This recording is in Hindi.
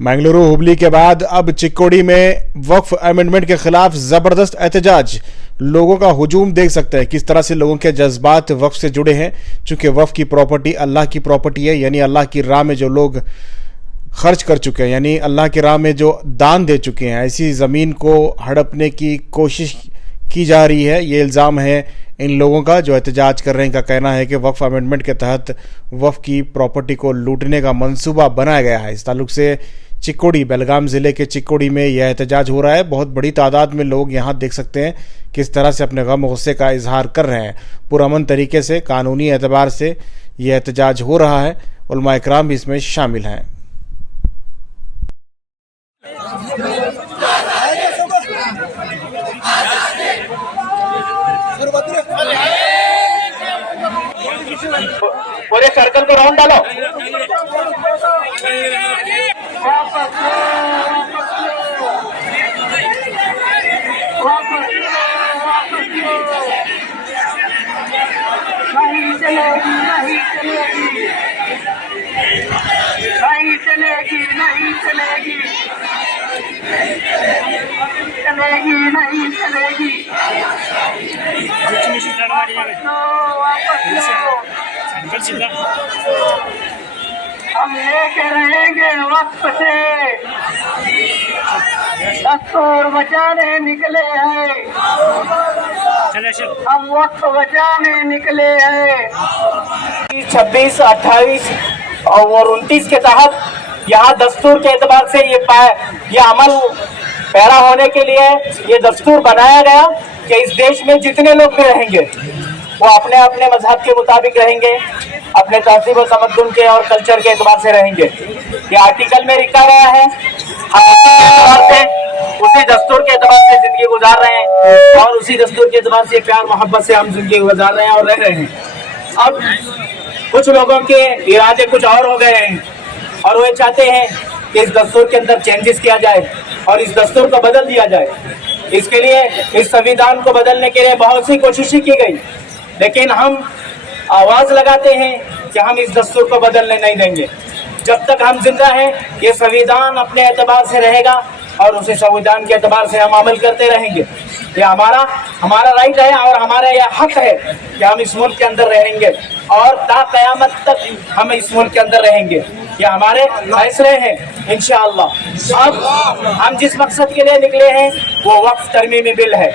मंगलुरु हुबली के बाद अब चिक्कोडी में वक्फ अमेंडमेंट के खिलाफ जबरदस्त एहतजाज। लोगों का हुजूम देख सकते हैं किस तरह से लोगों के जज्बात वक्फ से जुड़े हैं। चूंकि वक्फ की प्रॉपर्टी अल्लाह की प्रॉपर्टी है, यानी अल्लाह की राह में जो लोग खर्च कर चुके हैं, यानी अल्लाह की राह में जो दान दे चुके हैं, ऐसी ज़मीन को हड़पने की कोशिश की जा रही है। ये इल्ज़ाम है इन लोगों का जो एहतजाज कर रहे हैं। का कहना है कि वक्फ अमेंडमेंट के तहत वक्फ की प्रॉपर्टी को लूटने का मंसूबा बनाया गया है। इस ताल्लुक से चिक्कोडी, बेलगाम ज़िले के चिक्कोडी में यह एहतजाज हो रहा है। बहुत बड़ी तादाद में लोग यहाँ देख सकते हैं किस तरह से अपने गम गुस्से का इजहार कर रहे हैं। पुरअमन तरीके से, कानूनी एतबार से यह एहतजाज हो रहा है। उलमा इकराम भी इसमें शामिल हैं। पूरे सर्कल को राउंड डालो। नहीं चलेगी, नहीं चलेगी, नहीं चलेगी, नहीं चलेगी, चलेगी नहीं चलेगी। हम लेके रहेंगे वक्त से, दस्तूर बचाने निकले हैं, हम वक्त बचाने निकले हैं। 26, 28 और 29 के तहत यहाँ दस्तूर के एतबार से ये अमल पैरा होने के लिए ये दस्तूर बनाया गया कि इस देश में जितने लोग भी रहेंगे वो अपने अपने मजहब के मुताबिक रहेंगे, अपने तहजीब और तमद्दुन के और कल्चर के एतबार से रहेंगे। ये आर्टिकल में लिखा गया है। हम उसी दस्तूर के एतबार से जिंदगी गुजार रहे हैं और उसी दस्तूर के एतबार से प्यार मोहब्बत से हम जिंदगी गुजार रहे हैं और रह रहे हैं। अब कुछ लोगों के इरादे कुछ और हो गए हैं और वो चाहते हैं कि इस दस्तूर के अंदर चेंजेस किया जाए और इस दस्तूर को बदल दिया जाए। इसके लिए इस संविधान को बदलने के लिए बहुत सी कोशिशें की गई, लेकिन हम आवाज लगाते हैं कि हम इस दस्तूर को बदलने नहीं देंगे। जब तक हम जिंदा हैं ये संविधान अपने एतबार से रहेगा और उसी संविधान के एतबार से हम अमल करते रहेंगे। ये हमारा राइट है और हमारा यह हक है कि हम इस मुल्क के अंदर रहेंगे और ता क़यामत तक हम इस मुल्क के अंदर रहेंगे। ये हमारे फैसले हैं इंशाअल्लाह। अब हम जिस मकसद के लिए निकले हैं वो वक्फ तरमीमी बिल है।